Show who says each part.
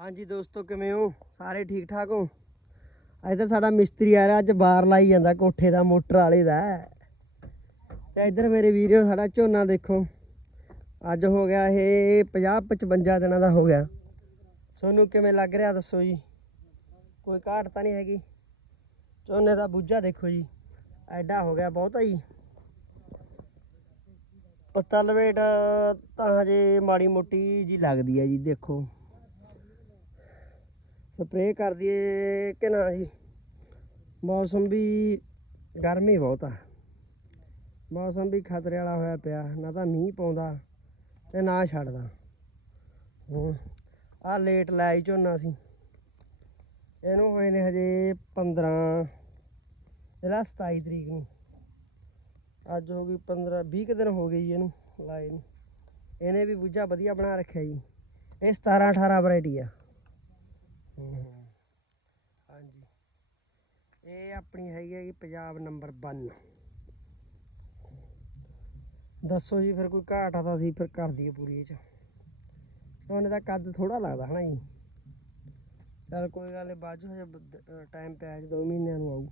Speaker 1: ਹਾਂਜੀ ਦੋਸਤੋ, ਕਿਵੇਂ ਹੋ? ਸਾਰੇ ਠੀਕ ਠਾਕ ਹੋ? ਅੱਜ ਤਾਂ ਸਾਡਾ ਮਿਸਤਰੀ ਆ ਰਿਹਾ, ਅੱਜ ਬਾਰ ਲਾਈ ਜਾਂਦਾ ਕੋਠੇ ਦਾ, ਮੋਟਰ ਵਾਲੇ ਦਾ। ਤੇ ਇੱਧਰ ਮੇਰੇ ਵੀਡੀਓ ਸਾਡਾ ਝੋਨਾ ਦੇਖੋ। ਅੱਜ ਹੋ ਗਿਆ ਇਹ 50 55 ਦਿਨਾਂ ਦਾ ਹੋ ਗਿਆ। ਤੁਹਾਨੂੰ ਕਿਵੇਂ ਲੱਗ ਰਿਹਾ ਦੱਸੋ ਜੀ? ਕੋਈ ਘਾਟ ਤਾਂ ਨਹੀਂ ਹੈਗੀ? ਝੋਨੇ ਦਾ ਬੂਝਾ ਦੇਖੋ ਜੀ। ਐਡਾ ਹੋ ਗਿਆ ਬਹੁਤਾ ਜੀ। ਪੱਤਾ ਲਵੇਟ ਤਾਂ ਹਜੇ ਮਾੜੀ ਮੋਟੀ ਜੀ ਲੱਗਦੀ ਹੈ ਜੀ, ਦੇਖੋ। ਸਪਰੇਅ ਕਰ ਦਈਏ ਕਿ ਨਾ ਜੀ? ਮੌਸਮ ਵੀ ਗਰਮੀ ਬਹੁਤ ਆ। ਮੌਸਮ ਵੀ ਖਤਰੇ ਵਾਲਾ ਹੋਇਆ ਪਿਆ, ਨਾ ਤਾਂ ਮੀਂਹ ਪਾਉਂਦਾ ਤੇ ਨਾ ਛੱਡਦਾ। ਹੁਣ ਆ ਲੇਟ ਲਾਈ ਝੋਨਾ ਸੀ। ਇਹਨੂੰ ਹੋਏ ਨੇ ਹਜੇ 15 ਇਹਦਾ 27 ਤਰੀਕ ਨੂੰ। ਅੱਜ ਹੋ ਗਈ 15 20 ਕੁ ਦਿਨ ਹੋ ਗਈ ਜੀ ਇਹਨੂੰ ਲਾਏ ਨੂੰ। ਇਹਨੇ ਵੀ ਬੂਝਾ ਵਧੀਆ ਬਣਾ ਰੱਖਿਆ ਜੀ। ਇਹ 17 18 ਵੈਰਾਈਟੀ ਆ। ਹਾਂਜੀ। ਇਹ ਆਪਣੀ ਹੈਗੀ ਹੈ ਜੀ ਪੰਜਾਬ ਨੰਬਰ 1 ਦੱਸੋ ਜੀ ਫਿਰ ਕੋਈ ਘਾਟ ਆ ਤਾਂ ਅਸੀਂ ਫਿਰ ਕਰ ਦਈਏ ਪੂਰੀ ਇਹ ਚ। ਉਹਨੇ ਦਾ ਕੱਦ ਥੋੜਾ ਲੱਗਦਾ ਹਨਾ ਜੀ। ਚਲ ਕੋਈ ਗੱਲ ਨਹੀਂ ਬਾਅਦ ਚ ਹਜੇ ਟਾਈਮ ਪਿਆ ਜੀ 2 ਮਹੀਨਿਆਂ ਨੂੰ ਆਊ।